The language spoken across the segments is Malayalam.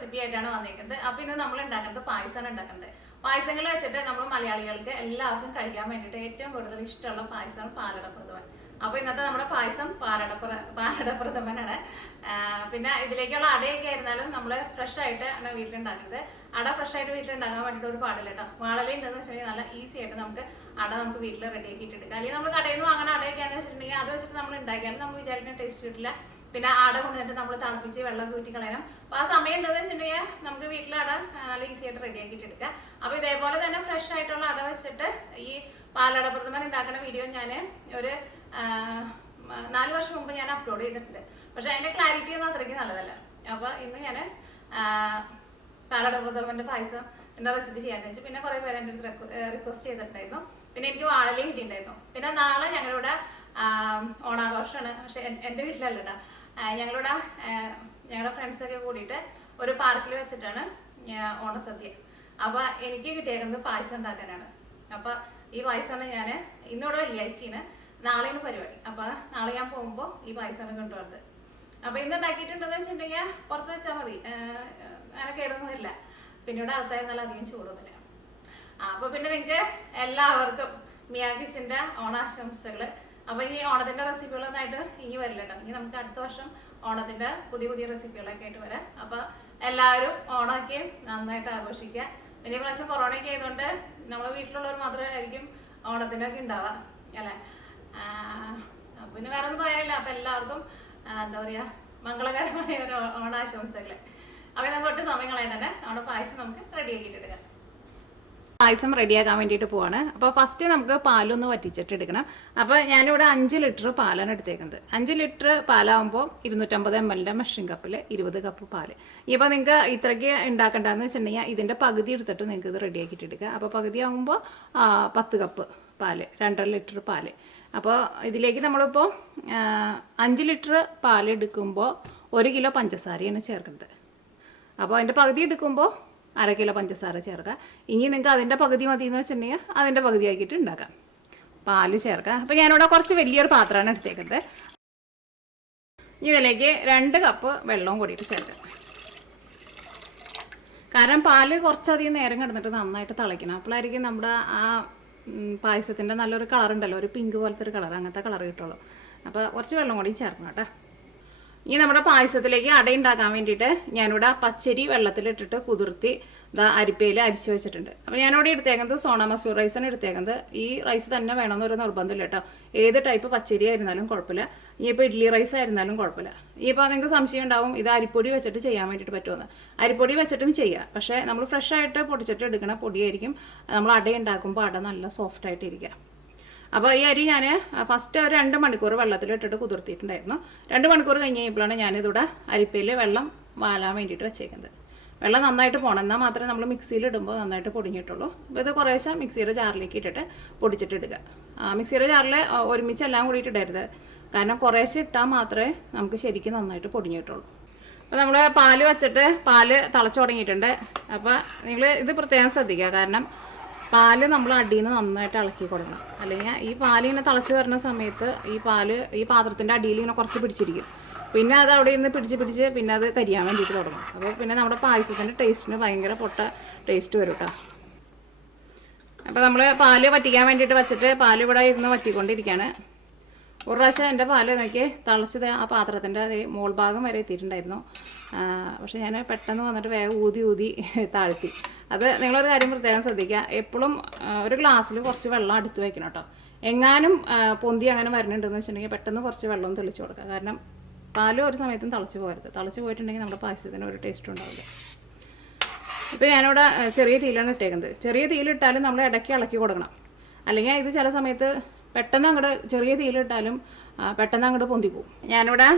റെസിപ്പി ആയിട്ടാണ് വന്നിരിക്കുന്നത്. അപ്പോൾ ഇന്ന് നമ്മൾ ഉണ്ടാക്കുന്നത് പായസമാണ് ഉണ്ടാക്കുന്നത്. പായസങ്ങൾ വെച്ചിട്ട് നമ്മൾ മലയാളികൾക്ക് എല്ലാവർക്കും കഴിക്കാൻ വേണ്ടിയിട്ട് ഏറ്റവും കൂടുതൽ ഇഷ്ടമുള്ള പായസമാണ് പാലടപ്രഥമൻ. അപ്പോൾ ഇന്നത്തെ നമ്മുടെ പായസം പാലടപ്രഥമനാണ്. പിന്നെ ഇതിലേക്കുള്ള അടയൊക്കെ ആയിരുന്നാലും നമ്മൾ ഫ്രഷ് ആയിട്ട് ആണ് വീട്ടിലുണ്ടാക്കുന്നത്. അട ഫ്രഷ് ആയിട്ട് വീട്ടിലുണ്ടാക്കാൻ വേണ്ടിയിട്ട് ഒരു പാടില്ല കേട്ടോ. വാഴല ഉണ്ടെന്ന് വെച്ചിട്ടുണ്ടെങ്കിൽ നല്ല ഈസി ആയിട്ട് നമുക്ക് അട നമുക്ക് വീട്ടിൽ റെഡിയാക്കിയിട്ട് എടുക്കാം. അല്ലെങ്കിൽ നമ്മൾ കടയിൽ നിന്ന് വാങ്ങണ അടയൊക്കെയാണെന്ന് വെച്ചിട്ടുണ്ടെങ്കിൽ അത് വെച്ചിട്ട് നമ്മൾ ഉണ്ടാക്കിയാലും നമുക്ക് വിചാരിക്കുന്ന ടേസ്റ്റ് കിട്ടില്ല. പിന്നെ ആട കൊണ്ടുവന്നിട്ട് നമ്മൾ തിളപ്പിച്ച് വെള്ളം കൂറ്റി കളയണം. അപ്പോൾ ആ സമയം ഉണ്ടെന്ന് വെച്ചിട്ടുണ്ടെങ്കിൽ നമുക്ക് വീട്ടിൽ അട നല്ല ഈസി ആയിട്ട് റെഡിയാക്കിയിട്ട് എടുക്കാം. അപ്പോൾ ഇതേപോലെ തന്നെ ഫ്രഷ് ആയിട്ടുള്ള അട വെച്ചിട്ട് ഈ പാലടപ്രഥമൻ ഉണ്ടാക്കുന്ന വീഡിയോ ഞാൻ ഒരു 4 വർഷം മുമ്പ് ഞാൻ അപ്ലോഡ് ചെയ്തിട്ടുണ്ട്. പക്ഷെ അതിന്റെ ക്ലാരിറ്റി ഒന്നും അത്രയ്ക്ക് നല്ലതല്ല. അപ്പോൾ ഇന്ന് ഞാൻ പാലടപ്രഥമന്റെ പായസം എൻ്റെ റെസിപ്പി ചെയ്യാന്ന് വെച്ചു. പിന്നെ കുറേ പേര് എൻ്റെ അടുത്ത് റിക്വസ്റ്റ് ചെയ്തിട്ടുണ്ടായിരുന്നു. പിന്നെ എനിക്ക് വാഴലയും കിട്ടിയിട്ടുണ്ടായിരുന്നു. പിന്നെ നാളെ ഞങ്ങളിവിടെ ഓണാഘോഷമാണ്. പക്ഷെ എൻ്റെ വീട്ടിലല്ല കേട്ടോ. ഞങ്ങളുടെ ഫ്രണ്ട്സൊക്കെ കൂടിയിട്ട് ഒരു പാർക്കിൽ വെച്ചിട്ടാണ് ഓണസദ്യ. അപ്പോൾ എനിക്ക് കിട്ടിയേക്കുന്നത് പായസം ഉണ്ടാക്കാനാണ്. അപ്പോൾ ഈ പായസമാണ് ഞാൻ ഇന്നിവിടെ വെള്ളിയാഴ്ചയാണ്, നാളെയാണ് പരിപാടി. അപ്പോൾ നാളെ ഞാൻ പോകുമ്പോൾ ഈ പായസമാണ് കൊണ്ടുവരുന്നത്. അപ്പോൾ ഇന്ന് ഉണ്ടാക്കിയിട്ടുണ്ടെന്ന് വെച്ചിട്ടുണ്ടെങ്കിൽ പുറത്ത് വെച്ചാൽ മതി, അങ്ങനെ കേടൊന്നും വരില്ല. പിന്നെ ഇവിടെ അകത്തായിരുന്നാലും അധികം ചൂടൊന്നുമില്ല. അപ്പോൾ പിന്നെ നിങ്ങൾക്ക് എല്ലാവർക്കും മിയ കിച്ചൻ്റെ ഓണാശംസകൾ. അപ്പോൾ ഇനി ഓണത്തിൻ്റെ റെസിപ്പികളൊന്നായിട്ട് ഇനി വരില്ല കേട്ടോ. ഇനി നമുക്ക് അടുത്ത വർഷം ഓണത്തിൻ്റെ പുതിയ പുതിയ റെസിപ്പികളൊക്കെ ആയിട്ട് വരാം. അപ്പോൾ എല്ലാവരും ഓണമൊക്കെ നന്നായിട്ട് ആഘോഷിക്കുക. പിന്നെ ഈ പ്രാവശ്യം കൊറോണയൊക്കെ ആയതുകൊണ്ട് നമ്മളെ വീട്ടിലുള്ളവർ മാത്രമായിരിക്കും ഓണത്തിനൊക്കെ ഉണ്ടാവുക അല്ലേ. പിന്നെ വേറെ ഒന്നും പറയാനില്ല. അപ്പം എല്ലാവർക്കും എന്താ പറയുക, മംഗളകരമായ ഒരു ഓണാശംസകൾ. അപ്പം നമുക്ക് ഒട്ടും സമയം കളയാൻ തന്നെ നമ്മുടെ പായസം നമുക്ക് റെഡിയാക്കിയിട്ടെടുക്കാം. പായസം റെഡിയാക്കാൻ വേണ്ടിയിട്ട് പോവാണ്. അപ്പോൾ ഫസ്റ്റ് നമുക്ക് പാലൊന്ന് വറ്റിച്ചിട്ട് എടുക്കണം. അപ്പോൾ ഞാനിവിടെ 5 ലിറ്റർ പാലാണ് എടുത്തേക്കുന്നത്. 5 ലിറ്റർ പാലാകുമ്പോൾ 250 ml മെഷറിംഗ് കപ്പിൽ 20 കപ്പ് പാല്. ഇപ്പോൾ നിങ്ങൾക്ക് ഇത്രയ്ക്ക് ഉണ്ടാക്കേണ്ടതെന്ന് വെച്ചിട്ടുണ്ടെങ്കിൽ ഇതിൻ്റെ പകുതി എടുത്തിട്ട് നിങ്ങൾക്ക് ഇത് റെഡിയാക്കിയിട്ട് എടുക്കുക. അപ്പോൾ പകുതി ആകുമ്പോൾ 10 കപ്പ് പാല്, 2.5 ലിറ്റർ പാല്. അപ്പോൾ ഇതിലേക്ക് നമ്മളിപ്പോൾ 5 ലിറ്റർ പാല് എടുക്കുമ്പോൾ 1 കിലോ പഞ്ചസാരയാണ് ചേർക്കുന്നത്. അപ്പോൾ അതിൻ്റെ പകുതി എടുക്കുമ്പോൾ 1/2 കിലോ പഞ്ചസാര ചേർക്കുക. ഇനി നിങ്ങൾക്ക് അതിൻ്റെ പകുതി മതി എന്ന് വെച്ചിട്ടുണ്ടെങ്കിൽ അതിൻ്റെ പകുതി ആക്കിയിട്ട് ഉണ്ടാക്കാം. പാല് ചേർക്കുക. അപ്പോൾ ഞാനിവിടെ കുറച്ച് വലിയൊരു പാത്രമാണ് എടുത്തേക്കുന്നത്. ഇതിലേക്ക് 2 കപ്പ് വെള്ളവും കൂടിയിട്ട് ചേർക്കുക. കാരണം പാല് കുറച്ചധികം നേരം കിടന്നിട്ട് നന്നായിട്ട് തിളയ്ക്കണം. അപ്പോഴായിരിക്കും നമ്മുടെ ആ പായസത്തിൻ്റെ നല്ലൊരു കളർ ഉണ്ടല്ലോ, ഒരു പിങ്ക് പോലത്തെ ഒരു കളർ, അങ്ങനത്തെ കളർ കിട്ടുള്ളൂ. അപ്പോൾ കുറച്ച് വെള്ളം കൂടി ചേർക്കണം കേട്ടോ. ഇനി നമ്മുടെ പായസത്തിലേക്ക് അട ഉണ്ടാക്കാൻ വേണ്ടിയിട്ട് ഞാനിവിടെ പച്ചരി വെള്ളത്തിലിട്ടിട്ട് കുതിർത്തി അരിപ്പയിൽ അരിച്ച് വെച്ചിട്ടുണ്ട്. അപ്പോൾ ഞാനിവിടെ എടുത്തേക്കുന്നത് സോണ മസൂർ റൈസാണ് എടുത്തേക്കുന്നത്. ഈ റൈസ് തന്നെ വേണമെന്നൊരു നിർബന്ധമില്ല കേട്ടോ. ഏത് ടൈപ്പ് പച്ചരി ആയിരുന്നാലും കുഴപ്പമില്ല. ഇനിയിപ്പോൾ ഇഡ്ഡലി റൈസ് ആയിരുന്നാലും കുഴപ്പമില്ല. ഇനിയിപ്പോൾ നിങ്ങൾക്ക് സംശയം ഉണ്ടാവും ഇത് അരിപ്പൊടി വെച്ചിട്ട് ചെയ്യാൻ വേണ്ടിയിട്ട് പറ്റുമെന്ന്. അരിപ്പൊടി വെച്ചിട്ടും ചെയ്യാം. പക്ഷേ നമ്മൾ ഫ്രഷ് ആയിട്ട് പൊടിച്ചിട്ട് എടുക്കണ പൊടിയായിരിക്കും നമ്മൾ അട ഉണ്ടാക്കുമ്പോൾ അട നല്ല സോഫ്റ്റ് ആയിട്ടിരിക്കുക. അപ്പോൾ ഈ അരി ഞാൻ ഫസ്റ്റ് ഒരു 2 മണിക്കൂർ വെള്ളത്തിലിട്ടിട്ട് കുതിർത്തിയിട്ടുണ്ടായിരുന്നു. 2 മണിക്കൂർ കഴിഞ്ഞ് കഴിഞ്ഞപ്പോഴാണ് ഞാനിതിവിടെ അരിപ്പയിൽ വെള്ളം വാലാൻ വേണ്ടിയിട്ട് വെച്ചേക്കുന്നത്. വെള്ളം നന്നായിട്ട് പോകണം, എന്നാൽ മാത്രമേ നമ്മൾ മിക്സിയിൽ ഇടുമ്പോൾ നന്നായിട്ട് പൊടിഞ്ഞിട്ടുള്ളൂ. അപ്പോൾ ഇത് കുറേശ്ശെ മിക്സിയുടെ ജാറിലേക്ക് ഇട്ടിട്ട് പൊടിച്ചിട്ട് ഇടുക. മിക്സിയുടെ ജാറിൽ ഒരുമിച്ച് എല്ലാം കൂടിയിട്ട് ഇടരുത്. കാരണം കുറേശ്ശെ ഇട്ടാൽ മാത്രമേ നമുക്ക് ശരിക്കും നന്നായിട്ട് പൊടിഞ്ഞിട്ടുള്ളൂ. അപ്പോൾ നമ്മൾ പാല് വെച്ചിട്ട് പാല് തിളച്ച് തുടങ്ങിയിട്ടുണ്ട്. അപ്പോൾ നിങ്ങൾ ഇത് പ്രത്യേകം ശ്രദ്ധിക്കുക. കാരണം പാല് നമ്മൾ അടിയിൽ നിന്ന് നന്നായിട്ട് ഇളക്കി കൊടുക്കണം. അല്ലെങ്കിൽ ഈ പാല് ഇങ്ങനെ തിളച്ച് വരുന്ന സമയത്ത് ഈ പാത്രത്തിൻ്റെ അടിയിൽ ഇങ്ങനെ കുറച്ച് പിടിച്ചിരിക്കും. പിന്നെ അത് അവിടെ നിന്ന് പിടിച്ച് പിന്നെ അത് കരിയാൻ വേണ്ടിയിട്ട് തുടങ്ങും. അപ്പോൾ പിന്നെ നമ്മുടെ പായസത്തിൻ്റെ ടേസ്റ്റിന് ഭയങ്കര പൊട്ട ടേസ്റ്റ് വരും കേട്ടോ. അപ്പോൾ നമ്മൾ പാല് വറ്റിക്കാൻ വേണ്ടിയിട്ട് വെച്ചിട്ട് പാല് ഇവിടെ ഇരുന്ന് വറ്റിക്കൊണ്ടിരിക്കുകയാണ്. ഒരു പ്രാവശ്യം എൻ്റെ പാല് നോക്കി തിളച്ചത് ആ പാത്രത്തിൻ്റെ അതേ മോൾ ഭാഗം വരെ എത്തിയിട്ടുണ്ടായിരുന്നു. പക്ഷെ ഞാൻ പെട്ടെന്ന് വന്നിട്ട് വേഗം ഊതി താഴ്ത്തി. അത് നിങ്ങളൊരു കാര്യം പ്രത്യേകം ശ്രദ്ധിക്കുക. എപ്പോഴും ഒരു ഗ്ലാസ്സിൽ കുറച്ച് വെള്ളം അടുത്ത് വയ്ക്കണം കേട്ടോ. എങ്ങാനും പൊന്തി അങ്ങനെ വരുന്നുണ്ടെന്ന് വെച്ചിട്ടുണ്ടെങ്കിൽ പെട്ടെന്ന് കുറച്ച് വെള്ളം തെളിച്ച് കൊടുക്കുക. കാരണം പാലും ഒരു സമയത്തും തിളച്ച് പോകരുത്. തിളച്ച് പോയിട്ടുണ്ടെങ്കിൽ നമ്മുടെ പായസത്തിന് ഒരു ടേസ്റ്റ് ഉണ്ടാവില്ല. ഇപ്പോൾ ഞാനിവിടെ ചെറിയ തീയിലാണ് ഇട്ടേക്കുന്നത്. ചെറിയ തീയിലിട്ടാലും നമ്മൾ ഇടയ്ക്ക് ഇളക്കി കൊടുക്കണം. അല്ലെങ്കിൽ ഇത് ചില സമയത്ത് പെട്ടെന്ന് അങ്ങോട്ട് ചെറിയ തീയിലിട്ടാലും പെട്ടെന്ന് അങ്ങോട്ട് പൊന്തിപ്പോവും. ഞാനിവിടെ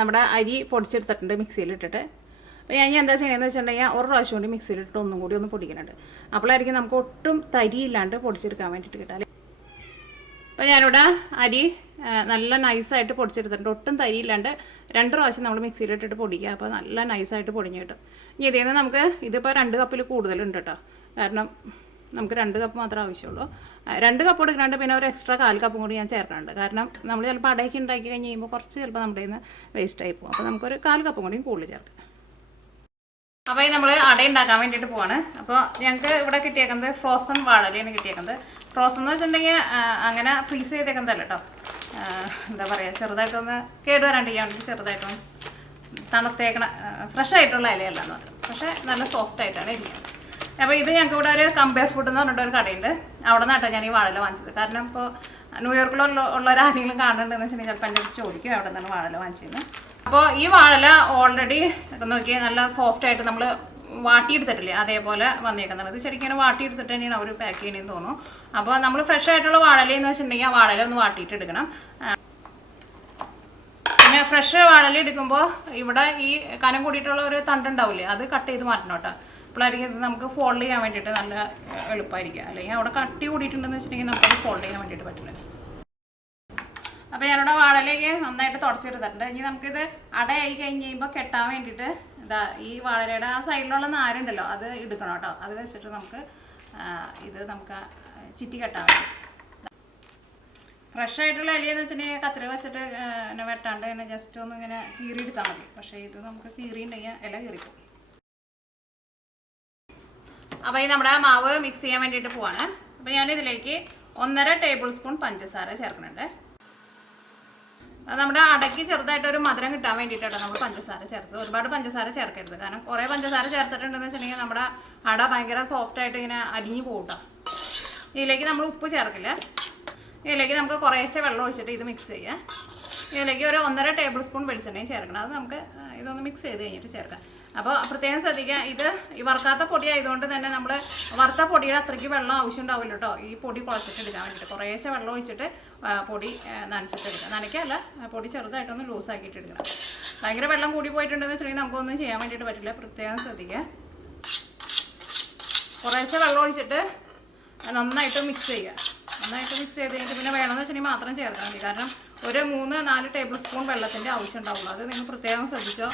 നമ്മുടെ അരി പൊടിച്ചെടുത്തിട്ടുണ്ട് മിക്സിയിലിട്ടിട്ട്. അപ്പോൾ ഞാൻ എന്താ ചെയ്യണമെന്ന് വെച്ചിട്ടുണ്ടെങ്കിൽ ഒരു പ്രാവശ്യം കൊണ്ട് മിക്സിയിലിട്ട് ഒന്നും കൂടി ഒന്ന് പൊടിക്കുന്നുണ്ട്. അപ്പോഴായിരിക്കും നമുക്ക് ഒട്ടും തരിയില്ലാണ്ട് പൊടിച്ചെടുക്കാൻ വേണ്ടിയിട്ട് കിട്ടാൻ. അപ്പോൾ ഞാനിവിടെ അരി നല്ല നൈസായിട്ട് പൊടിച്ചെടുത്തിട്ടുണ്ട്. ഒട്ടും തരിയില്ലാണ്ട് 2 പ്രാവശ്യം നമ്മൾ മിക്സിയിലിട്ടിട്ട് പൊടിക്കുക. അപ്പോൾ നല്ല നൈസായിട്ട് പൊടിഞ്ഞ് കിട്ടും. ഇനി ഇതിൽ നിന്ന് നമുക്ക് ഇതിപ്പോൾ 2 കപ്പിൽ കൂടുതലുണ്ട് കേട്ടോ. കാരണം നമുക്ക് 2 കപ്പ് മാത്രമേ ആവശ്യമുള്ളൂ. 2 കപ്പ് എടുക്കാണ്ട് പിന്നെ ഒരു എക്സ്ട്രാ 1/4 കപ്പും കൂടി ഞാൻ ചേർക്കാനുണ്ട്. കാരണം നമ്മൾ ചിലപ്പോൾ അടയ്ക്ക് ഉണ്ടാക്കി കഴിഞ്ഞ് കഴിയുമ്പോൾ കുറച്ച് ചിലപ്പോൾ നമ്മുടെ കയ്യിൽ നിന്ന് വേസ്റ്റ് ആയി പോകും. അപ്പോൾ നമുക്കൊരു 1/4 കപ്പും കൂടി കൂടുതൽ ചേർക്കാം. അപ്പോൾ നമ്മൾ അട ഉണ്ടാക്കാൻ വേണ്ടിയിട്ട് പോവാണ്. അപ്പോൾ ഞങ്ങൾക്ക് ഇവിടെ കിട്ടിയേക്കുന്നത് ഫ്രോസൺ വാഴലയാണ് കിട്ടിയേക്കുന്നത്. ഫ്രോസൺ എന്ന് വെച്ചിട്ടുണ്ടെങ്കിൽ അങ്ങനെ ഫ്രീസ് ചെയ്തേക്കുന്നതല്ല കേട്ടോ. എന്താ പറയുക, ചെറുതായിട്ടൊന്ന് കേടുവരാണ്ടിരിക്കാൻ വേണ്ടി ചെറുതായിട്ടൊന്ന് തണുത്തേക്കണ ഫ്രഷ് ആയിട്ടുള്ള ഇലയല്ല എന്ന് മാത്രം. പക്ഷേ നല്ല സോഫ്റ്റ് ആയിട്ടാണ് ഇരിക്കുന്നത്. അപ്പോൾ ഇത് ഞങ്ങൾക്ക് ഇവിടെ ഒരു കമ്പയർ ഫുഡ് എന്ന് പറഞ്ഞിട്ട് ഒരു കടയുണ്ട്. അവിടെ നിന്നാട്ടോ ഞാൻ ഈ വാഴല വാങ്ങിച്ചത്. കാരണം ഇപ്പോൾ ന്യൂയോർക്കിലുള്ളവരാരെങ്കിലും കാണുന്നുണ്ടെന്ന് വെച്ചിട്ടുണ്ടെങ്കിൽ ചിലപ്പോൾ എൻ്റെ അടുത്ത് ചോദിക്കും അവിടെ നിന്നാണ് വാഴല വാങ്ങിച്ചത്. അപ്പോൾ ഈ വാഴല ഓൾറെഡി നോക്കി നല്ല സോഫ്റ്റ് ആയിട്ട് നമ്മൾ വാട്ടിയെടുത്തിട്ടില്ലേ, അതേപോലെ വന്നേക്കുന്നത്. ഇത് ശരിക്കും വാട്ടിയെടുത്തിട്ട് തന്നെയാണ് അവർ പാക്ക് ചെയ്യണമെന്ന് തോന്നുന്നു. അപ്പോൾ നമ്മൾ ഫ്രഷ് ആയിട്ടുള്ള വാഴലയെന്ന് വെച്ചിട്ടുണ്ടെങ്കിൽ ആ വാഴല ഒന്ന് വാട്ടിയിട്ട് എടുക്കണം. പിന്നെ ഫ്രഷ് വാഴല എടുക്കുമ്പോൾ ഇവിടെ ഈ കനം കൂടിയിട്ടുള്ള ഒരു തണ്ടുണ്ടാവില്ലേ, അത് കട്ട് ചെയ്ത് മാറ്റണം കേട്ടോ. അപ്പോഴായിരിക്കും ഇത് നമുക്ക് ഫോൾഡ് ചെയ്യാൻ വേണ്ടിയിട്ട് നല്ല എളുപ്പമായിരിക്കും. അല്ലെങ്കിൽ അവിടെ കട്ടി കൂടിയിട്ടുണ്ടെന്ന് വെച്ചിട്ടുണ്ടെങ്കിൽ നമുക്കത് ഫോൾഡ് ചെയ്യാൻ വേണ്ടിയിട്ട് പറ്റില്ല. അപ്പോൾ ഞാനിവിടെ വാഴലേക്ക് നന്നായിട്ട് തുടച്ചെടുത്തിട്ടുണ്ട്. ഇനി നമുക്കിത് അടയായി കഴിഞ്ഞ് കഴിയുമ്പോൾ കെട്ടാൻ വേണ്ടിയിട്ട് ഇതാ ഈ വാഴയുടെ ആ സൈഡിലുള്ള നാരുണ്ടല്ലോ അത് എടുക്കണം കേട്ടോ. അത് വെച്ചിട്ട് നമുക്ക് ഇത് നമുക്ക് ചിറ്റി കെട്ടാൻ വേണ്ടി. ഫ്രഷ് ആയിട്ടുള്ള ഇലയെന്ന് വെച്ചിട്ടുണ്ടെങ്കിൽ കത്തിരി വെച്ചിട്ട് ഇങ്ങനെ വെട്ടാണ്ട് തന്നെ ജസ്റ്റ് ഒന്ന് ഇങ്ങനെ കീറിയെടുത്താൽ മതി. പക്ഷേ ഇത് നമുക്ക് കീറിയിട്ടുണ്ടെങ്കിൽ ഇല കീറിക്കും. അപ്പോൾ ഈ നമ്മുടെ മാവ് മിക്സ് ചെയ്യാൻ വേണ്ടിയിട്ട് പോവാണ്. അപ്പോൾ ഞാനിതിലേക്ക് 1.5 ടേബിൾ സ്പൂൺ പഞ്ചസാര ചേർക്കുന്നുണ്ട്. അത് നമ്മുടെ അടയ്ക്ക് ചെറുതായിട്ടൊരു മധുരം കിട്ടാൻ വേണ്ടിയിട്ടാണ് നമ്മൾ പഞ്ചസാര ചേർത്തത്. ഒരുപാട് പഞ്ചസാര ചേർക്കരുത്, കാരണം കുറേ പഞ്ചസാര ചേർത്തിട്ടുണ്ടെന്ന് വെച്ചിട്ടുണ്ടെങ്കിൽ നമ്മുടെ അട ഭയങ്കര സോഫ്റ്റായിട്ട് ഇങ്ങനെ അരിഞ്ഞു പോകട്ടോ. ഇതിലേക്ക് നമ്മൾ ഉപ്പ് ചേർക്കില്ല. ഇതിലേക്ക് നമുക്ക് കുറേശ്ശെ വെള്ളം ഒഴിച്ചിട്ട് ഇത് മിക്സ് ചെയ്യുക. ഇതിലേക്ക് ഒരു 1.5 ടേബിൾ സ്പൂൺ വെളിച്ചെണ്ണയും ചേർക്കണം. അത് നമുക്ക് ഇതൊന്ന് മിക്സ് ചെയ്ത് കഴിഞ്ഞിട്ട് ചേർക്കാം. അപ്പോൾ പ്രത്യേകം ശ്രദ്ധിക്കുക, ഇത് ഈ വറുക്കാത്ത പൊടി ആയതുകൊണ്ട് തന്നെ നമ്മൾ വറുത്ത പൊടിയുടെ അത്രയ്ക്ക് വെള്ളം ആവശ്യം ഉണ്ടാവില്ല കേട്ടോ. ഈ പൊടി കുഴച്ചിട്ട് എടുക്കാൻ വേണ്ടിയിട്ട് കുറേശ്ശെ വെള്ളം ഒഴിച്ചിട്ട് പൊടി നനച്ചിട്ട് എടുക്കുക. നനയ്ക്കല്ല, പൊടി ചെറുതായിട്ടൊന്ന് ലൂസാക്കിയിട്ട് എടുക്കണം. ഭയങ്കര വെള്ളം കൂടി പോയിട്ടുണ്ടെന്ന് വെച്ചിട്ടുണ്ടെങ്കിൽ നമുക്കൊന്നും ചെയ്യാൻ വേണ്ടിയിട്ട് പറ്റില്ല. പ്രത്യേകം ശ്രദ്ധിക്കുക. കുറേശ്ശെ വെള്ളം ഒഴിച്ചിട്ട് നന്നായിട്ട് മിക്സ് ചെയ്യുക. നന്നായിട്ട് മിക്സ് ചെയ്ത് കഴിഞ്ഞിട്ട് പിന്നെ വേണമെന്ന് വെച്ചിട്ടുണ്ടെങ്കിൽ മാത്രം ചേർക്കാൻ മതി. കാരണം ഒരു 3-4 ടേബിൾ സ്പൂൺ വെള്ളത്തിൻ്റെ ആവശ്യം ഉണ്ടാവുള്ളൂ. അത് നിങ്ങൾ പ്രത്യേകം ശ്രദ്ധിച്ചോ.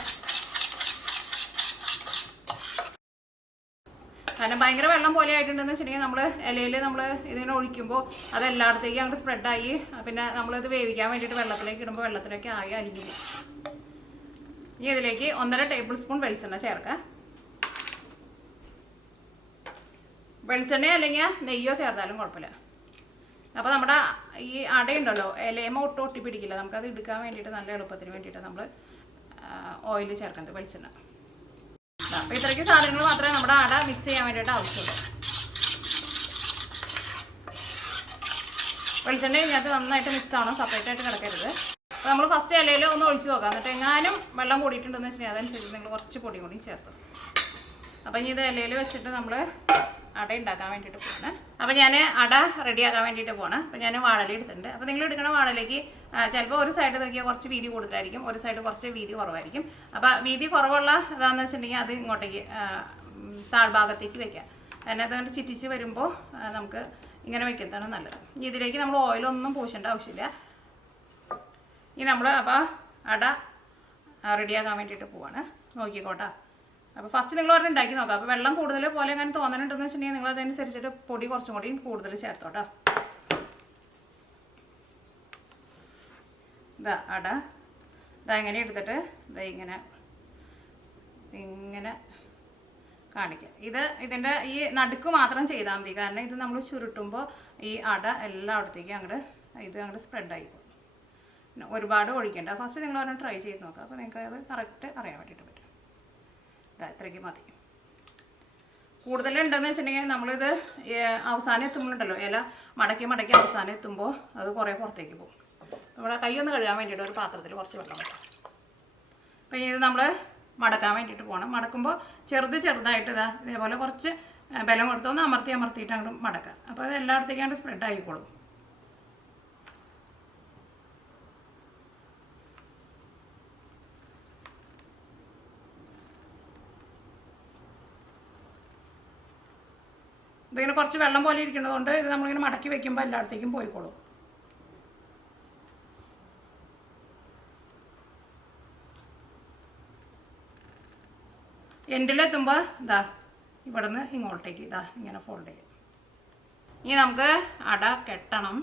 കാരണം ഭയങ്കര വെള്ളം പോലെ ആയിട്ടുണ്ടെന്ന് വെച്ചിട്ടുണ്ടെങ്കിൽ നമ്മൾ ഇലയിൽ നമ്മൾ ഇതിങ്ങനെ ഒഴിക്കുമ്പോൾ അത് എല്ലായിടത്തേക്കും അങ്ങോട്ട് സ്പ്രെഡായി പിന്നെ നമ്മളിത് വേവിക്കാൻ വേണ്ടിയിട്ട് വെള്ളത്തിലേക്ക് ഇടുമ്പോൾ വെള്ളത്തിലേക്ക് ആയി അരിഞ്ഞു പോകും. ഇനി ഇതിലേക്ക് 1.5 ടേബിൾ സ്പൂൺ വെളിച്ചെണ്ണ ചേർക്കാം. വെളിച്ചെണ്ണയോ അല്ലെങ്കിൽ നെയ്യോ ചേർത്താലും കുഴപ്പമില്ല. അപ്പോൾ നമ്മുടെ ഈ അടയുണ്ടല്ലോ, ഇലയമ ഒട്ടി പിടിക്കില്ല. നമുക്കത് എടുക്കാൻ വേണ്ടിയിട്ട് നല്ല എളുപ്പത്തിന് വേണ്ടിയിട്ട് നമ്മൾ ഓയിൽ ചേർക്കുന്നത്, വെളിച്ചെണ്ണ. അപ്പോൾ ഇത്രയ്ക്ക് സാധനങ്ങൾ മാത്രമേ നമ്മുടെ അട മിക്സ് ചെയ്യാൻ വേണ്ടിയിട്ട് ആവശ്യമുള്ളൂ. വെളിച്ചെണ്ണ ഇതിനകത്ത് നന്നായിട്ട് മിക്സ് ആവണം, സെപ്പറേറ്റ് ആയിട്ട് കിടക്കരുത്. അപ്പോൾ നമ്മൾ ഫസ്റ്റ് ഇലയിൽ ഒന്ന് ഒഴിച്ച് നോക്കാം. എന്നിട്ട് എങ്ങാനും വെള്ളം കൂടിയിട്ടുണ്ടെന്ന് വെച്ചിട്ടുണ്ടെങ്കിൽ അതനുസരിച്ച് നിങ്ങൾ കുറച്ച് പൊടി കൂടി ചേർത്തു. അപ്പോൾ ഇനി ഇത് ഇലയിൽ വെച്ചിട്ട് നമ്മൾ അട ഉണ്ടാക്കാൻ വേണ്ടിയിട്ട് പോകണം. അപ്പോൾ ഞാൻ അട റെഡിയാക്കാൻ വേണ്ടിയിട്ട് പോകണം. അപ്പോൾ ഞാൻ വാഴല എടുത്തിട്ടുണ്ട്. അപ്പോൾ നിങ്ങൾ എടുക്കുന്ന വാഴലേക്ക് ചിലപ്പോൾ ഒരു സൈഡ് നോക്കിയാൽ കുറച്ച് വീതി കൂടുതലായിരിക്കും, ഒരു സൈഡ് കുറച്ച് വീതി കുറവായിരിക്കും. അപ്പോൾ വീതി കുറവുള്ള ഇതാണെന്ന് വെച്ചിട്ടുണ്ടെങ്കിൽ അത് ഇങ്ങോട്ടേക്ക് താഴ്ഭാഗത്തേക്ക് വെക്കാം. അതിനകത്ത് കൊണ്ട് ചിറ്റിച്ച് വരുമ്പോൾ നമുക്ക് ഇങ്ങനെ വെക്കുന്നതാണ് നല്ലത്. ഇതിലേക്ക് നമ്മൾ ഓയിലൊന്നും പൂശേണ്ട ആവശ്യമില്ല. ഇനി നമ്മൾ അപ്പോൾ അട റെഡിയാക്കാൻ വേണ്ടിയിട്ട് പോവാണ്. നോക്കിക്കോട്ടെ. അപ്പോൾ ഫസ്റ്റ് നിങ്ങൾ ഒരെണ്ണം ഉണ്ടാക്കി നോക്കാം. അപ്പോൾ വെള്ളം കൂടുതൽ പോലെ അങ്ങനെ തോന്നുന്നുണ്ടെന്ന് വെച്ചിട്ടുണ്ടെങ്കിൽ നിങ്ങൾ അതനുസരിച്ചിട്ട് പൊടി കുറച്ചും കൂടി കൂടുതൽ ചേർത്തോട്ടോ. ഇതാ അട ഇതാ ഇങ്ങനെ എടുത്തിട്ട് ഇതാ ഇങ്ങനെ കാണിക്കാം. ഇതിൻ്റെ ഈ നടുക്ക് മാത്രം ചെയ്താൽ മതി. കാരണം ഇത് നമ്മൾ ചുരുട്ടുമ്പോൾ ഈ അട എല്ലായിടത്തേക്കും അങ്ങോട്ട് സ്പ്രെഡായിപ്പോകും. ഒരുപാട് ഒഴിക്കേണ്ട. ഫസ്റ്റ് നിങ്ങൾ ഒരെണ്ണം ട്രൈ ചെയ്ത് നോക്കാം. അപ്പോൾ നിങ്ങൾക്ക് അത് കറക്റ്റ് അറിയാൻ വേണ്ടിയിട്ട് പറ്റും. ഇത്രയ്ക്ക് മതി. കൂടുതലുണ്ടെന്ന് വെച്ചിട്ടുണ്ടെങ്കിൽ നമ്മളിത് അവസാനം എത്തുമ്പോഴുണ്ടല്ലോ, ഇല മടക്കി അവസാനം എത്തുമ്പോൾ അത് കുറേ പുറത്തേക്ക് പോകും. നമ്മുടെ കൈയൊന്ന് കഴുകാൻ വേണ്ടിയിട്ട് ഒരു പാത്രത്തിൽ കുറച്ച് വെള്ളം വെച്ചാൽ. അപ്പോൾ ഇത് നമ്മൾ മടക്കാൻ വേണ്ടിയിട്ട് പോകണം. മടക്കുമ്പോൾ ചെറുതായിട്ട് ഇതേപോലെ കുറച്ച് ബലം കൊടുത്തൊന്ന് അമർത്തിയിട്ട് അങ്ങോട്ട് മടക്കാം. അപ്പോൾ അത് എല്ലായിടത്തേക്കും അങ്ങോട്ട് സ്പ്രെഡ് ആയിക്കോളും. ഇതിങ്ങനെ കുറച്ച് വെള്ളം പോലെ ഇരിക്കുന്നതുകൊണ്ട് ഇത് നമ്മളിങ്ങനെ മടക്കി വെക്കുമ്പോൾ എല്ലായിടത്തേക്കും പോയിക്കോളും. എൻഡിലെത്തുമ്പോൾ ഇവിടെ നിന്ന് ഇങ്ങോട്ടേക്ക് ഇങ്ങനെ ഫോൾഡ് ചെയ്യും. ഇനി നമുക്ക് അട കെട്ടണം.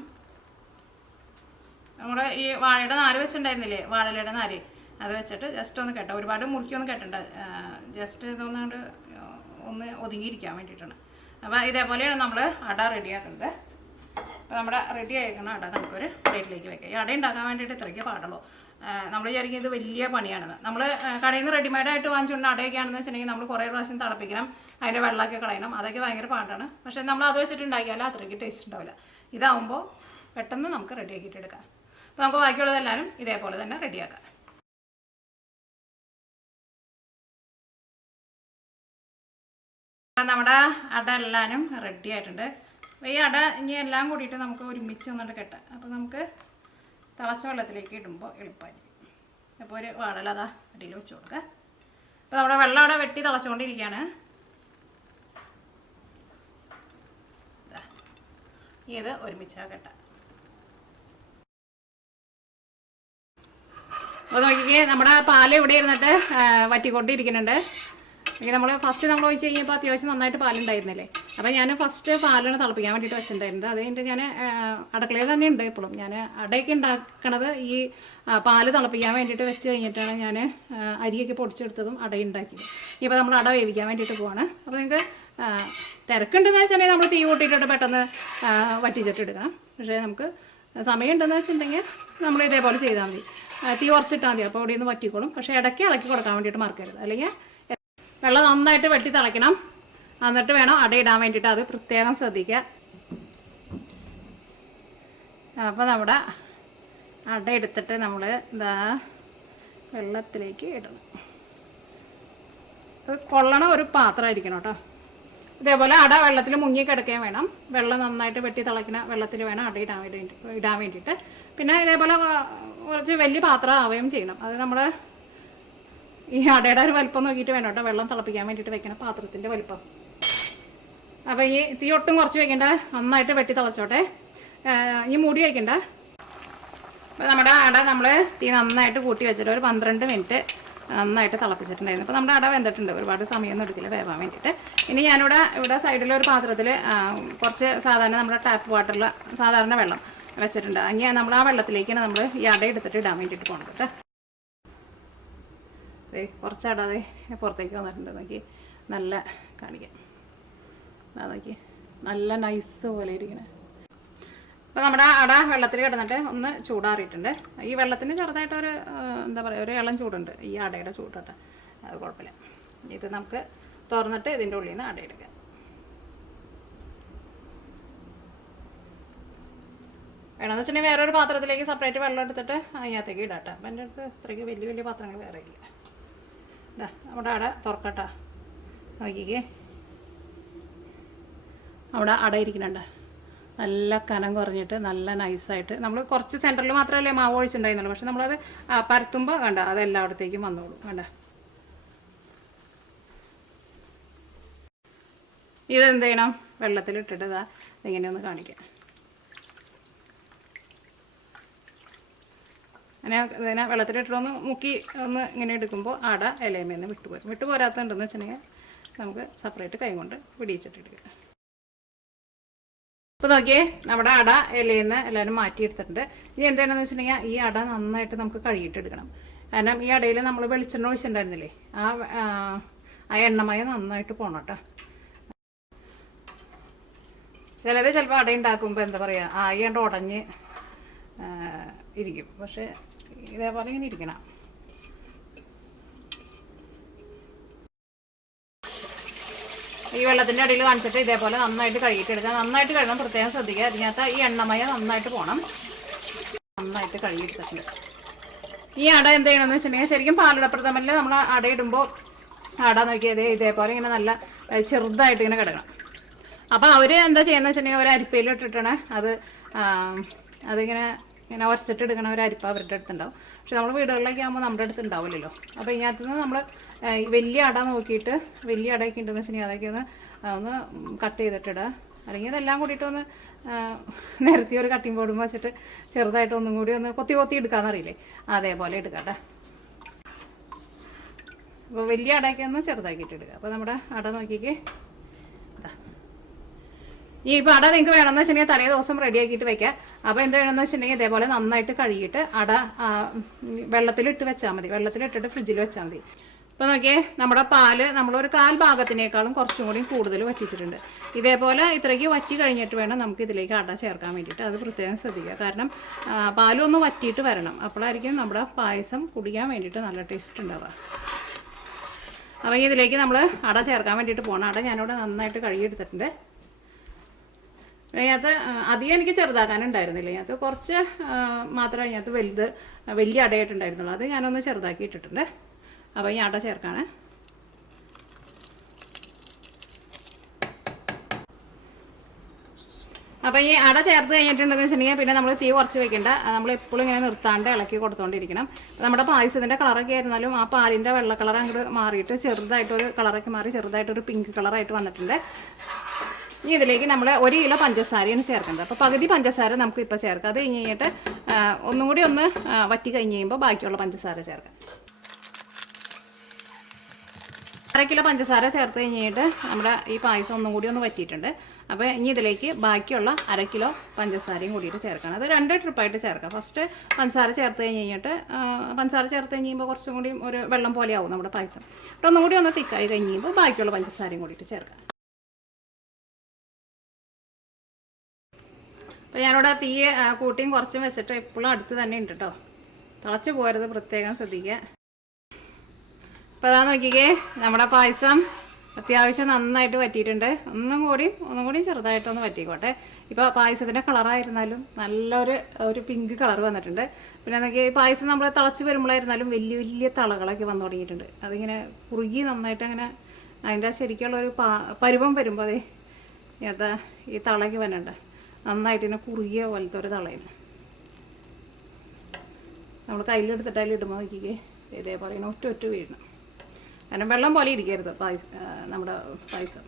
നമ്മുടെ ഈ വാഴയുടെ നാര് വെച്ചിട്ടുണ്ടായിരുന്നില്ലേ, വാഴയിലയുടെ നാര്, അത് വെച്ചിട്ട് ജസ്റ്റ് ഒന്ന് കെട്ടാം. ഒരുപാട് മുറുക്കിയൊന്നും കെട്ടണ്ട, ജസ്റ്റ് ഇതൊന്നുകൊണ്ട് ഒന്ന് ഒതുങ്ങിയിരിക്കാൻ വേണ്ടിയിട്ടാണ്. അപ്പോൾ ഇതേപോലെയാണ് നമ്മൾ അട റെഡിയാക്കുന്നത്. അപ്പോൾ നമ്മുടെ റെഡി ആയിരിക്കണം അട നമുക്കൊരു പ്ലേറ്റിലേക്ക് വെക്കാം. ഈ അട ഉണ്ടാക്കാൻ വേണ്ടിയിട്ട് ഇത്രയ്ക്ക് പാടുള്ളൂ. നമ്മൾ വിചാരിക്കും ഇത് വലിയ പണിയാണെന്ന്. നമ്മൾ കടയിൽ നിന്ന് റെഡിമെയ്ഡായിട്ട് വാങ്ങിച്ചുകൊണ്ട് അടയൊക്കെ ആണെന്ന് വെച്ചിട്ടുണ്ടെങ്കിൽ നമ്മൾ കുറേ പ്രാവശ്യം തിളപ്പിക്കണം, അതിൻ്റെ വെള്ളമൊക്കെ കളയണം, അതൊക്കെ ഭയങ്കര പാടാണ്. പക്ഷേ നമ്മൾ അത് വെച്ചിട്ട് ഉണ്ടാക്കിയാൽ അത്രയ്ക്ക് ടേസ്റ്റ് ഉണ്ടാവില്ല. ഇതാവുമ്പോൾ പെട്ടെന്ന് നമുക്ക് റെഡിയാക്കിയിട്ട് എടുക്കാം. അപ്പോൾ നമുക്ക് ബാക്കിയുള്ളതെല്ലാവരും ഇതേപോലെ തന്നെ റെഡിയാക്കാം. നമ്മുടെ അട എല്ലാവരും റെഡി ആയിട്ടുണ്ട്. അപ്പോൾ ഈ അട ഇനി എല്ലാം കൂടിയിട്ട് നമുക്ക് ഒരുമിച്ച് ഒന്നുകൊണ്ട് കെട്ടാം. അപ്പോൾ നമുക്ക് തിളച്ച വെള്ളത്തിലേക്ക് ഇടുമ്പോൾ എളുപ്പമായിരിക്കും. അപ്പോൾ ഒരു വാഴല അതാ അടിയിൽ വെച്ച് കൊടുക്കുക. അപ്പോൾ നമ്മുടെ വെള്ളം അവിടെ വെട്ടി തിളച്ചുകൊണ്ടിരിക്കുകയാണ്. ഇത് ഒരുമിച്ചാണ് കെട്ടാം. അപ്പോൾ നോക്കിക്കേ, നമ്മുടെ പാല് ഇവിടെ ഇരുന്നിട്ട് വറ്റിക്കൊണ്ടിരിക്കുന്നുണ്ട്. നമ്മൾ ഫസ്റ്റ് നമ്മൾ ഒഴിച്ച് കഴിഞ്ഞപ്പോൾ അത്യാവശ്യം നന്നായിട്ട് പാലുണ്ടായിരുന്നില്ലേ. അപ്പോൾ ഞാൻ ഫസ്റ്റ് പാലാണ് തിളപ്പിക്കാൻ വേണ്ടിയിട്ട് വെച്ചിട്ടുണ്ടായിരുന്നത്. അത് കഴിഞ്ഞിട്ട് ഞാൻ അടുക്കളയിൽ തന്നെ ഉണ്ട് ഇപ്പോഴും. ഞാൻ അടയൊക്കെ ഉണ്ടാക്കണത് ഈ പാല് തിളപ്പിക്കാൻ വേണ്ടിയിട്ട് വെച്ച് കഴിഞ്ഞിട്ടാണ് ഞാൻ അരിയൊക്കെ പൊടിച്ചെടുത്തതും അട ഉണ്ടാക്കിയത്. ഇപ്പോൾ നമ്മൾ അട വേവിക്കാൻ വേണ്ടിയിട്ട് പോവാണ്. അപ്പോൾ നിങ്ങൾക്ക് തിരക്കുണ്ടെന്ന് വെച്ചിട്ടുണ്ടെങ്കിൽ നമ്മൾ തീ കൂട്ടിയിട്ടിട്ട് പെട്ടെന്ന് വറ്റിച്ചിട്ട് എടുക്കണം. പക്ഷേ നമുക്ക് സമയമുണ്ടെന്ന് വെച്ചിട്ടുണ്ടെങ്കിൽ നമ്മൾ ഇതേപോലെ ചെയ്താൽ മതി. തീ കുറച്ചിട്ടാൽ മതി, അപ്പോൾ ഇവിടെ നിന്ന് വറ്റിക്കോളും. പക്ഷേ ഇടയ്ക്ക് ഇളക്കി കൊടുക്കാൻ വേണ്ടിയിട്ട് മറക്കരുത്, അല്ലെങ്കിൽ വെള്ളം നന്നായിട്ട് വെട്ടി തിളയ്ക്കണം. എന്നിട്ട് വേണം അടയിടാൻ വേണ്ടിയിട്ട്, അത് പ്രത്യേകം ശ്രദ്ധിക്കുക. അപ്പോൾ നമ്മുടെ അട എടുത്തിട്ട് നമ്മൾ ഇതാ വെള്ളത്തിലേക്ക് ഇടണം. അത് കൊള്ളണ ഒരു പാത്രമായിരിക്കണം കേട്ടോ. ഇതേപോലെ അട വെള്ളത്തിൽ മുങ്ങി കിടക്കുകയും വേണം. വെള്ളം നന്നായിട്ട് വെട്ടി തിളയ്ക്കുന്ന വെള്ളത്തിൽ വേണം അട ഇടാൻ വേണ്ടിയിട്ട്. പിന്നെ ഇതേപോലെ കുറച്ച് വലിയ പാത്രം ആവുകയും ചെയ്യണം. അത് നമ്മൾ ഈ അടയുടെ ഒരു വലിപ്പം നോക്കിയിട്ട് വേണം കേട്ടോ വെള്ളം തിളപ്പിക്കാൻ വേണ്ടിയിട്ട് വെക്കണം, പാത്രത്തിൻ്റെ വലിപ്പം. അപ്പോൾ ഈ തീ ഒട്ടും കുറച്ച് വെക്കേണ്ട, നന്നായിട്ട് വെട്ടി തിളച്ചോട്ടെ. ഈ മൂടി വയ്ക്കണ്ട. അപ്പോൾ നമ്മുടെ അട നമ്മൾ തീ നന്നായിട്ട് കൂട്ടി വെച്ചിട്ട് ഒരു 12 മിനിറ്റ് നന്നായിട്ട് തിളപ്പിച്ചിട്ടുണ്ടായിരുന്നു. അപ്പോൾ നമ്മുടെ അട വെന്തിട്ടുണ്ട്, ഒരുപാട് സമയമൊന്നും എടുക്കില്ല വേവാൻ വേണ്ടിയിട്ട്. ഇനി ഇവിടെ സൈഡിലൊരു പാത്രത്തിൽ കുറച്ച് സാധാരണ നമ്മുടെ ടാപ്പ് വാട്ടറിൽ സാധാരണ വെള്ളം വെച്ചിട്ടുണ്ട്. ഇനി നമ്മൾ ആ വെള്ളത്തിലേക്കാണ് നമ്മൾ ഈ അട എടുത്തിട്ട് ഇടാൻ വേണ്ടിയിട്ട് പോകണം കേട്ടോ. കുറച്ച് അട പുറത്തേക്ക് വന്നിട്ടുണ്ട്. നോക്കി നല്ല കാണിക്കാം, നോക്കി നല്ല നൈസ് പോലെ ഇരിക്കണേ. അപ്പോൾ നമ്മുടെ അട വെള്ളത്തിൽ കിടന്നിട്ട് ഒന്ന് ചൂടാറിയിട്ടുണ്ട്. ഈ വെള്ളത്തിന് ചെറുതായിട്ടൊരു എന്താ പറയുക, ഒരു ഇളം ചൂടുണ്ട്, ഈ അടയുടെ ചൂടട്ടെ, അത് കുഴപ്പമില്ല. ഇത് നമുക്ക് തുറന്നിട്ട് ഇതിൻ്റെ ഉള്ളിൽ നിന്ന് അട എടുക്കാം. വേണമെന്ന് വെച്ചിട്ടുണ്ടെങ്കിൽ വേറൊരു പാത്രത്തിലേക്ക് സെപ്പറേറ്റ് വെള്ളം എടുത്തിട്ട് അതിനകത്തേക്ക് ഇടാട്ടെ. അപ്പം എൻ്റെ അടുത്ത് ഇത്രയ്ക്ക് വലിയ വലിയ പാത്രങ്ങൾ വേറെ ഇല്ല. ഇതാ നമ്മുടെ അട തുറക്കട്ടാ, നോക്കിക്കേ അവിടെ അട ഇരിക്കുന്നുണ്ട്. നല്ല കനം കുറഞ്ഞിട്ട് നല്ല നൈസായിട്ട്. നമ്മൾ കുറച്ച് സെൻറ്ററിൽ മാത്രമല്ലേ മാവ് ഒഴിച്ചിട്ടുണ്ടായിരുന്നുള്ളൂ, പക്ഷെ നമ്മളത് പരത്തുമ്പോൾ വേണ്ട അത് എല്ലായിടത്തേക്കും വന്നോളൂ. വേണ്ട ഇതെന്ത് ചെയ്യണം, വെള്ളത്തിലിട്ടിട്ട് ഇതാ ഇങ്ങനെയൊന്ന് കാണിക്കാം. അങ്ങനെ ഇതിനെ വെള്ളത്തിലിട്ടൊന്ന് മുക്കി ഒന്ന് ഇങ്ങനെ എടുക്കുമ്പോൾ അട ഇലയമേന്ന് വിട്ടുപോരും. വിട്ടുപോരാത്തതുണ്ടെന്ന് വെച്ചിട്ടുണ്ടെങ്കിൽ നമുക്ക് സെപ്പറേറ്റ് കൈ കൊണ്ട് പിടിച്ചിട്ടെടുക്കാം. ഇപ്പോൾ നോക്കിയേ, നമ്മുടെ അട ഇലയിൽ നിന്ന് എല്ലാവരും മാറ്റിയെടുത്തിട്ടുണ്ട്. ഇനി എന്താണെന്ന് വെച്ചിട്ടുണ്ടെങ്കിൽ ഈ അട നന്നായിട്ട് നമുക്ക് കഴുകിയിട്ടെടുക്കണം. കാരണം ഈ അടയിൽ നമ്മൾ വെളിച്ചെണ്ണ ഒഴിച്ചിട്ടുണ്ടായിരുന്നില്ലേ, ആ എണ്ണമയ നന്നായിട്ട് പോകണം കേട്ടോ. ചിലർ ചിലപ്പോൾ അട ഉണ്ടാക്കുമ്പോൾ എന്താ പറയുക, ആയണ്ട് ഉടഞ്ഞ് ഇരിക്കും. പക്ഷേ ഇതേപോലെ ഇങ്ങനെ ഇരിക്കണം. ഈ വെള്ളത്തിൻ്റെ അടിയിൽ കാണിച്ചിട്ട് ഇതേപോലെ നന്നായിട്ട് കഴുകിയിട്ടെടുക്കുക. നന്നായിട്ട് കഴുകണം, പ്രത്യേകം ശ്രദ്ധിക്കുക. അതിനകത്ത് ഈ എണ്ണമയ നന്നായിട്ട് പോകണം. നന്നായിട്ട് കഴുകിയെടുത്തിട്ടുണ്ട്. ഈ അട എന്ത് ചെയ്യണമെന്ന് വെച്ചിട്ടുണ്ടെങ്കിൽ, ശരിക്കും പാലടപ്രഥമനിൽ നമ്മൾ അട ഇടുമ്പോൾ അട നോക്കിയത് ഇതേപോലെ ഇങ്ങനെ നല്ല ചെറുതായിട്ട് ഇങ്ങനെ കിടക്കണം. അപ്പോൾ അവർ എന്താ ചെയ്യുന്നത് വെച്ചിട്ടുണ്ടെങ്കിൽ ഒരു അരിപ്പയിൽ ഇട്ടിട്ടാണ് അതിങ്ങനെ ഇങ്ങനെ ഉരച്ചിട്ട് എടുക്കണ ഒരു അരിപ്പ അവരുടെ അടുത്തുണ്ടാവും. പക്ഷെ നമ്മൾ വീടുകളിലേക്ക് ആകുമ്പോൾ നമ്മുടെ അടുത്ത് ഉണ്ടാവില്ലല്ലോ. അപ്പോൾ ഇതിനകത്ത് നിന്ന് നമ്മൾ വലിയ അട നോക്കിയിട്ട്, വലിയ അടയൊക്കെ ഉണ്ടെന്ന് വെച്ചിട്ടുണ്ടെങ്കിൽ അതൊക്കെ ഒന്ന് കട്ട് ചെയ്തിട്ടിടുക. അല്ലെങ്കിൽ ഇതെല്ലാം കൂടിയിട്ട് ഒന്ന് നിരത്തി ഒരു കട്ടിങ് ബോർഡും വെച്ചിട്ട് ചെറുതായിട്ട് ഒന്നും കൂടി ഒന്ന് കൊത്തി കൊത്തി എടുക്കാമെന്നറിയില്ലേ, അതേപോലെ എടുക്കട്ടെ. അപ്പോൾ വലിയ അടയൊക്കെ ഒന്ന് ചെറുതാക്കിയിട്ട് എടുക്കുക. അപ്പോൾ നമ്മുടെ അട നോക്കിക്കേ, ഈ ഇപ്പോൾ അട നിങ്ങൾക്ക് വേണമെന്ന് വെച്ചിട്ടുണ്ടെങ്കിൽ തലേ ദിവസം റെഡിയാക്കിയിട്ട് വെക്കുക. അപ്പോൾ എന്ത് വേണമെന്ന് വെച്ചിട്ടുണ്ടെങ്കിൽ ഇതേപോലെ നന്നായിട്ട് കഴുകിയിട്ട് അട വെള്ളത്തിലിട്ട് വെച്ചാൽ മതി. വെള്ളത്തിലിട്ടിട്ട് ഫ്രിഡ്ജിൽ വെച്ചാൽ മതി. ഇപ്പോൾ നോക്കിയേ, നമ്മുടെ പാല് നമ്മളൊരു കാൽ ഭാഗത്തിനേക്കാളും കുറച്ചും കൂടി കൂടുതൽ വറ്റിച്ചിട്ടുണ്ട്. ഇതേപോലെ ഇത്രയ്ക്ക് വറ്റി കഴിഞ്ഞിട്ട് വേണം നമുക്ക് ഇതിലേക്ക് അട ചേർക്കാൻ വേണ്ടിയിട്ട്. അത് പ്രത്യേകം ശ്രദ്ധിക്കുക. കാരണം പാലൊന്ന് വറ്റിയിട്ട് വരണം. അപ്പോഴായിരിക്കും നമ്മുടെ പായസം കുടിക്കാൻ വേണ്ടിയിട്ട് നല്ല ടേസ്റ്റ് ഉണ്ടാവുക. അപ്പോൾ ഇതിലേക്ക് നമ്മൾ അട ചേർക്കാൻ വേണ്ടിയിട്ട് പോകണം. അട ഞാനിവിടെ നന്നായിട്ട് കഴുകിയെടുത്തിട്ടുണ്ട്. അതിനകത്ത് അധികം എനിക്ക് ചെറുതാക്കാനുണ്ടായിരുന്നില്ല. അതിനകത്ത് കുറച്ച് മാത്രമേ അതിനകത്ത് വലിയ അടയായിട്ടുണ്ടായിരുന്നുള്ളൂ. അത് ഞാനൊന്ന് ചെറുതാക്കി ഇട്ടിട്ടുണ്ട്. അപ്പോൾ ഈ അട ചേർക്കാണ്. അപ്പോൾ ഈ അട ചേർത്ത് കഴിഞ്ഞിട്ടുണ്ടെന്ന് വെച്ചിട്ടുണ്ടെങ്കിൽ പിന്നെ നമ്മൾ തീ കുറച്ച് വെക്കേണ്ട. നമ്മൾ എപ്പോഴും ഇങ്ങനെ നിർത്താണ്ട് ഇളക്കി കൊടുത്തുകൊണ്ടിരിക്കണം. നമ്മുടെ പായസത്തിൻ്റെ കളറൊക്കെ ആയിരുന്നാലും ആ പാലിൻ്റെ വെള്ള കളർ അങ്ങോട്ട് മാറിയിട്ട് ചെറുതായിട്ടൊരു കളറൊക്കെ മാറി ചെറുതായിട്ടൊരു പിങ്ക് കളറായിട്ട് വന്നിട്ടുണ്ട്. ഇനി ഇതിലേക്ക് നമ്മൾ 1 കിലോ പഞ്ചസാരയാണ് ചേർക്കുന്നത്. അപ്പോൾ പകുതി പഞ്ചസാര നമുക്ക് ഇപ്പോൾ ചേർക്കാം. അത് കഴിഞ്ഞിട്ട് ഒന്നും കൂടി ഒന്ന് വറ്റി കഴിഞ്ഞ് കഴിയുമ്പോൾ ബാക്കിയുള്ള പഞ്ചസാര ചേർക്കാം. 1/2 കിലോ പഞ്ചസാര ചേർത്ത് കഴിഞ്ഞിട്ട് നമ്മുടെ ഈ പായസം ഒന്നും കൂടി ഒന്ന് വറ്റിയിട്ടുണ്ട്. അപ്പോൾ ഇനി ഇതിലേക്ക് ബാക്കിയുള്ള 1/2 കിലോ പഞ്ചസാരയും കൂടിയിട്ട് ചേർക്കണം. അത് 2 ട്രിപ്പായിട്ട് ചേർക്കാം. ഫസ്റ്റ് പഞ്ചസാര ചേർത്ത് കഴിഞ്ഞിട്ട് പഞ്ചസാര ചേർത്ത് കഴിയുമ്പോൾ കുറച്ചും കൂടി ഒരു വെള്ളം പോലെ ആവും നമ്മുടെ പായസം. അപ്പോൾ ഒന്നും കൂടി ഒന്ന് തിക്കായി കഴിയുമ്പോൾ ബാക്കിയുള്ള പഞ്ചസാരയും കൂടിയിട്ട് ചേർക്കാം. അപ്പോൾ ഞാനിവിടെ തീ കൂട്ടിയും കുറച്ചും വെച്ചിട്ട് എപ്പോഴും അടുത്ത് തന്നെ ഉണ്ട് കേട്ടോ. തിളച്ച് പോരുത്, പ്രത്യേകം ശ്രദ്ധിക്കുക. അപ്പോൾ അതാ നോക്കിക്കേ, നമ്മുടെ പായസം അത്യാവശ്യം നന്നായിട്ട് വറ്റിയിട്ടുണ്ട്. ഒന്നും കൂടി ചെറുതായിട്ടൊന്ന് വറ്റിക്കോട്ടെ. ഇപ്പോൾ പായസത്തിൻ്റെ കളറായിരുന്നാലും നല്ലൊരു പിങ്ക് കളർ വന്നിട്ടുണ്ട്. പിന്നെ നോക്കി പായസം നമ്മൾ തിളച്ച് വരുമ്പോഴായിരുന്നാലും വലിയ വലിയ തളകളൊക്കെ വന്നു തുടങ്ങിയിട്ടുണ്ട്. അതിങ്ങനെ കുറുകി നന്നായിട്ട് അങ്ങനെ അതിൻ്റെ ശരിക്കുള്ളൊരു പരുവം വരുമ്പോൾ അതേ ഏതാ ഈ തളയ്ക്ക് വരണ്ട നന്നായിട്ട് ഇങ്ങനെ കുറുകിയ പോലത്തെ ഒരു തളയാണ്. നമ്മൾ കയ്യിലെടുത്തിട്ട് അതിലിടുമ്പോൾ നോക്കിക്കേ ഇതേപോലെ ഇങ്ങനെ ഒറ്റ വീഴണം. കാരണം വെള്ളം പോലെ ഇരിക്കരുത് നമ്മുടെ പായസം.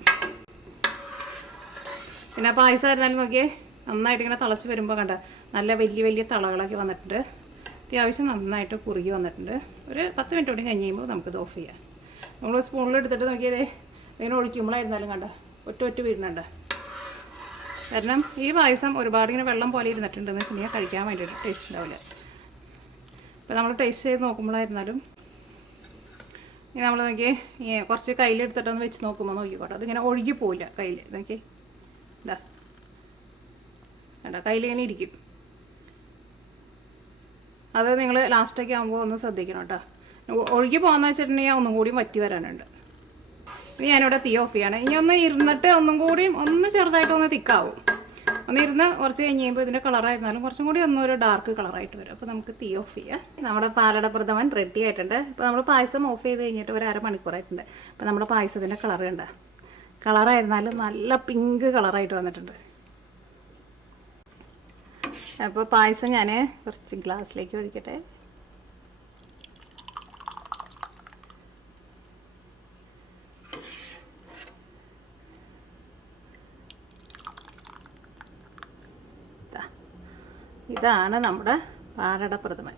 പിന്നെ പായസം ആയിരുന്നാലും നോക്കിയേ നന്നായിട്ട് ഇങ്ങനെ തിളച്ച് വരുമ്പോൾ കണ്ട നല്ല വലിയ വലിയ തളകളൊക്കെ വന്നിട്ടുണ്ട്. അത്യാവശ്യം നന്നായിട്ട് കുറുകി വന്നിട്ടുണ്ട്. ഒരു 10 മിനിറ്റ് കൂടി കഴിഞ്ഞ് കഴിയുമ്പോൾ നമുക്കിത് ഓഫ് ചെയ്യാം. നമ്മൾ സ്പൂണിലെടുത്തിട്ട് നോക്കിയതേ ഇങ്ങനെ ഒഴിക്കുമ്പോഴായിരുന്നാലും കണ്ട ഒറ്റ വീഴുന്നുണ്ട്. കാരണം ഈ പായസം ഒരുപാട് ഇങ്ങനെ വെള്ളം പോലെ ഇരുന്നിട്ടുണ്ടെന്ന് വെച്ചിട്ടുണ്ടെങ്കിൽ കഴിക്കാൻ വേണ്ടിയിട്ട് ടേസ്റ്റ് ഉണ്ടാവില്ല. അപ്പോൾ നമ്മൾ ടേസ്റ്റ് ചെയ്ത് നോക്കുമ്പോഴായിരുന്നാലും ഇനി നമ്മൾ നോക്കി കുറച്ച് കയ്യിലെടുത്തിട്ടൊന്ന് വെച്ച് നോക്കുമ്പോൾ നോക്കിക്കോട്ടെ, അതിങ്ങനെ ഒഴുകി പോവില്ല കയ്യിൽ. നോക്കി ഇതാ വേണ്ട കയ്യിലിങ്ങനെ ഇരിക്കും. അത് നിങ്ങൾ ലാസ്റ്റൊക്കെ ആകുമ്പോൾ ഒന്ന് ശ്രദ്ധിക്കണം കേട്ടോ. ഒഴുകി പോകാമെന്ന് വെച്ചിട്ടുണ്ടെങ്കിൽ ഒന്നും കൂടിയും വറ്റി വരാനുണ്ട്. ഇനി ഞാനിവിടെ തീ ഓഫ് ചെയ്യാണ്. ഇനി ഒന്ന് ഇരുന്നിട്ട് ഒന്നും കൂടിയും ഒന്ന് ചെറുതായിട്ടൊന്ന് തിക്കാവും. ഒന്ന് ഇരുന്ന് കുറച്ച് കഴിഞ്ഞ് കഴിയുമ്പോൾ ഇതിൻ്റെ കളറായിരുന്നാലും കുറച്ചും കൂടി ഒന്നൊരു ഡാർക്ക് കളറായിട്ട് വരും. അപ്പോൾ നമുക്ക് തീ ഓഫ് ചെയ്യാം. നമ്മുടെ പാലട പ്രഥമൻ റെഡി ആയിട്ടുണ്ട്. ഇപ്പോൾ നമ്മൾ പായസം ഓഫ് ചെയ്ത് കഴിഞ്ഞിട്ട് ഒരു 1/2 മണിക്കൂറായിട്ടുണ്ട്. അപ്പോൾ നമ്മുടെ പായസത്തിൻ്റെ കളർ കണ്ട കളറായിരുന്നാലും നല്ല പിങ്ക് കളറായിട്ട് വന്നിട്ടുണ്ട്. അപ്പോൾ പായസം ഞാൻ കുറച്ച് ഗ്ലാസ്സിലേക്ക് ഒഴിക്കട്ടെ. ഇതാണ് നമ്മുടെ പാലട പ്രഥമൻ.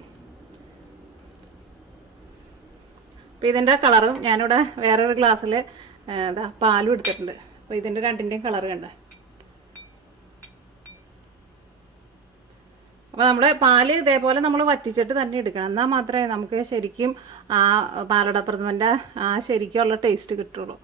അപ്പോൾ ഇതിൻ്റെ കളറും ഞാനിവിടെ വേറൊരു ഗ്ലാസ്സിൽ പാലും എടുത്തിട്ടുണ്ട്. അപ്പോൾ ഇതിൻ്റെ രണ്ടിൻ്റെയും കളർ കണ്ട. അപ്പോൾ നമ്മൾ പാല് ഇതേപോലെ നമ്മൾ വറ്റിച്ചിട്ട് തന്നെ എടുക്കണം. എന്നാൽ മാത്രമേ നമുക്ക് ശരിക്കും ആ പാലട പ്രഥമൻ്റെ ആ ശരിക്കുള്ള ടേസ്റ്റ് കിട്ടുള്ളൂ.